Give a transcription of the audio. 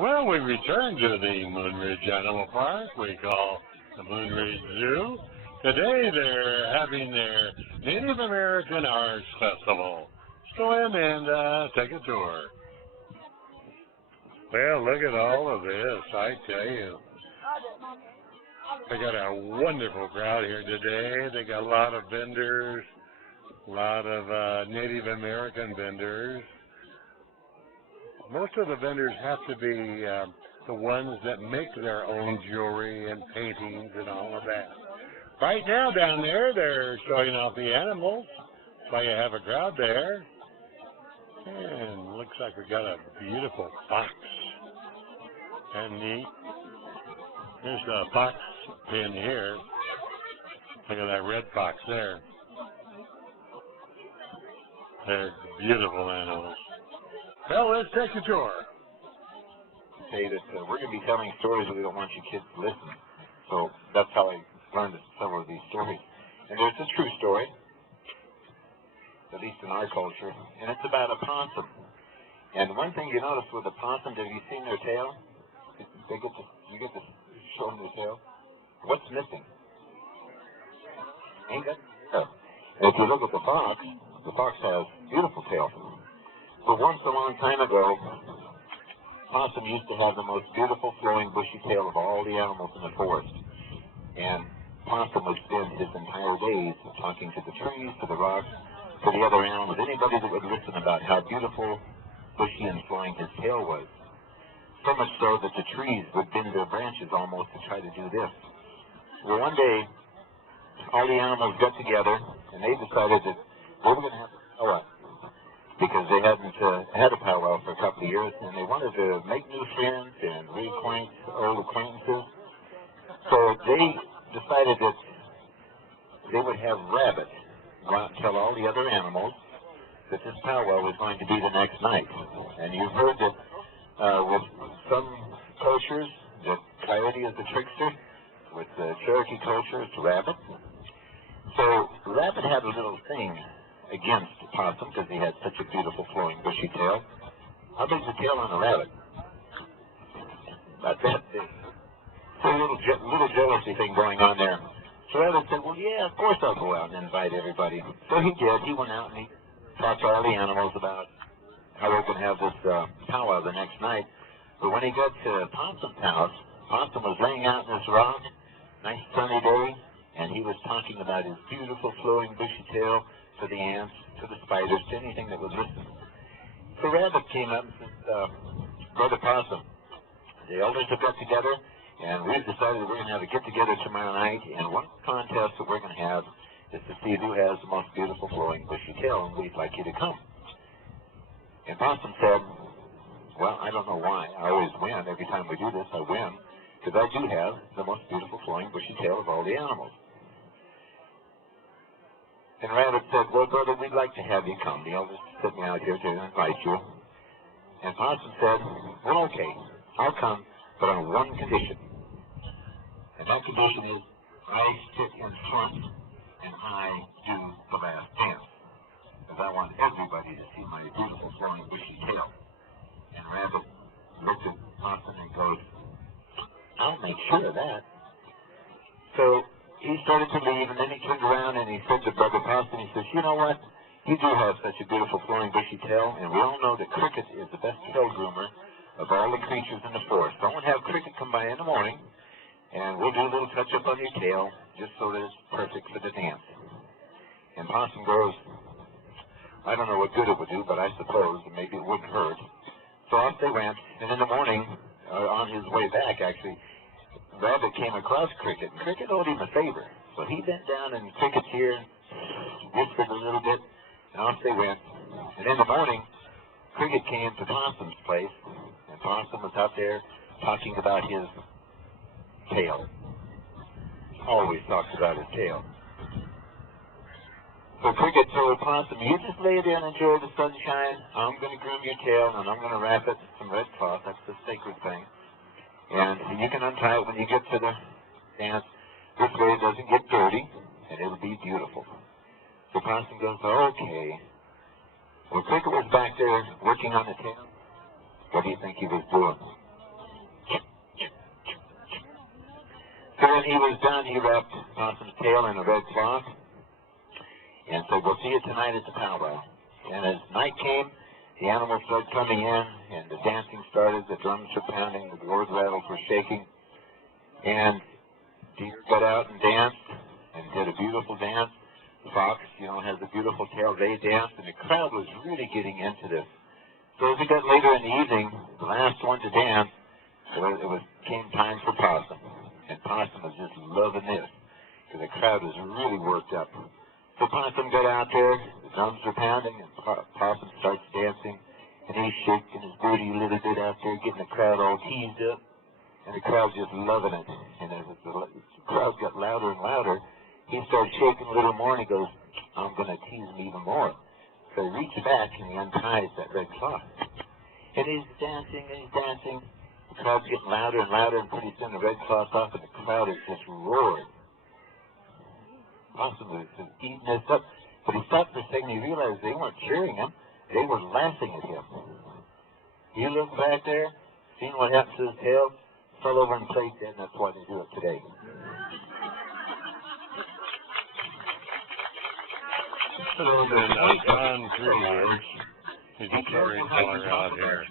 Well, we returned to the Moonridge Animal Park we call the Moonridge Zoo. Today they're having their Native American Arts Festival. Go in and take a tour. Well, look at all of this, I tell you. They got a wonderful crowd here today. They got a lot of vendors, a lot of Native American vendors. Most of the vendors have to be the ones that make their own jewelry and paintings and all of that. Right now down there, they're showing off the animals. That's why you have a crowd there. And looks like we got a beautiful fox. And neat. There's a fox pin here. Look at that red fox there. They're beautiful animals. Well, let's take a tour. Say that we're going to be telling stories that we don't want you kids to listen. So that's how I learned several of these stories. And there's a true story, at least in our culture, and it's about a possum. And one thing you notice with a possum, have you seen their tail? You get to show them their tail. What's missing? Ain't that? Oh. And if you look at the fox has beautiful tail. But once a long time ago, possum used to have the most beautiful flowing bushy tail of all the animals in the forest. And possum would spend his entire days talking to the trees, to the rocks, to the other animals, anybody that would listen about how beautiful, bushy, and flowing his tail was. So much so that the trees would bend their branches almost to try to do this. Well, one day, all the animals got together, and they decided that they were going to have a powwow, because they hadn't had a powwow for a couple of years, and they wanted to make new friends and reacquaint old acquaintances. So they decided that they would have Rabbit go out and tell all the other animals that this powwow was going to be the next night. And you've heard that with some cultures, that Coyote is the trickster. With the Cherokee culture, it's Rabbit. So Rabbit had a little thing against possum because he had such a beautiful flowing bushy tail. How big's the tail on a rabbit? About that big. So a little jealousy thing going on there. So Rabbit said, well, yeah, of course I'll go out and invite everybody. So he did. He went out and he talked to all the animals about how we're going to have this powwow the next night. But when he got to Possum's house, Possum was laying out in this rock, nice sunny day, and he was talking about his beautiful flowing bushy tail to the ants, to the spiders, to anything that was listening. So Rabbit came up and said, Brother Possum, the elders have got together, and we've decided that we're going to have a get-together tomorrow night, and one contest that we're going to have is to see who has the most beautiful flowing bushy tail, and we'd like you to come. And Possum said, well, I don't know why. I always win. Every time we do this, I win, because I do have the most beautiful flowing bushy tail of all the animals. And Rabbit said, well, brother, we'd like to have you come. The elders sent me out here to invite you. And Possum said, well, okay, I'll come, but on one condition. And that condition is I sit in front and I do the last dance. Because I want everybody to see my beautiful flowing bushy tail. And Rabbit looked at Possum and goes, I'll make sure of that. So he started to leave, and then he turned around and he said to Brother Possum, he says, you know what? You do have such a beautiful flowing bushy tail, and we all know that Cricket is the best tail groomer of all the creatures in the forest. So I'm going to have Cricket come by in the morning, and we'll do a little touch-up on your tail, just so that it's perfect for the dance. And Possum goes, I don't know what good it would do, but I suppose maybe it wouldn't hurt. So off they went, and in the morning, on his way back, actually, Rabbit came across Cricket, and Cricket owed him a favor. So he bent down in Cricket's ear, whispered a little bit, and off they went. And in the morning, Cricket came to Possum's place, and Possum was out there talking about his tail. Always talks about his tail. So Cricket told Possum, you just lay there and enjoy the sunshine. I'm going to groom your tail, and I'm going to wrap it in some red cloth. That's the sacred thing. And you can untie it when you get to the dance. This way it doesn't get dirty, and it'll be beautiful. So Possum goes, okay. Well, Cricket was back there working on the tail. What do you think he was doing? So when he was done, he wrapped Possum's tail in a red cloth and said, "We'll see you tonight at the powwow." And as night came, the animals started coming in, and the dancing started, the drums were pounding, the gourd rattles were shaking, and deer got out and danced and did a beautiful dance. Fox, has a beautiful tail. They danced, and the crowd was really getting into this. So as it got later in the evening, the last one to dance, came time for Possum. And Possum was just loving this, because the crowd was really worked up. So Possum got out there, the drums were pounding, and Possum starts dancing, and he's shaking his booty a little bit out there, getting the crowd all teased up, and the crowd's just loving it. And as the crowd got louder and louder, he started shaking a little more, and he goes, "I'm going to tease him even more." So he reached back, and he unties that red cloth. And he's dancing, and he's dancing. The crowd's getting louder and louder, and pretty soon the red cloth's off, and the crowd is just roaring. Possum was just eating this up. But he stopped for a second, and he realized they weren't cheering him. They were laughing at him. He looked back there, seen what happened to his tail, fell over and played dead, and that's why they do it today. It's been a fun 3 years. He's a storyteller out here.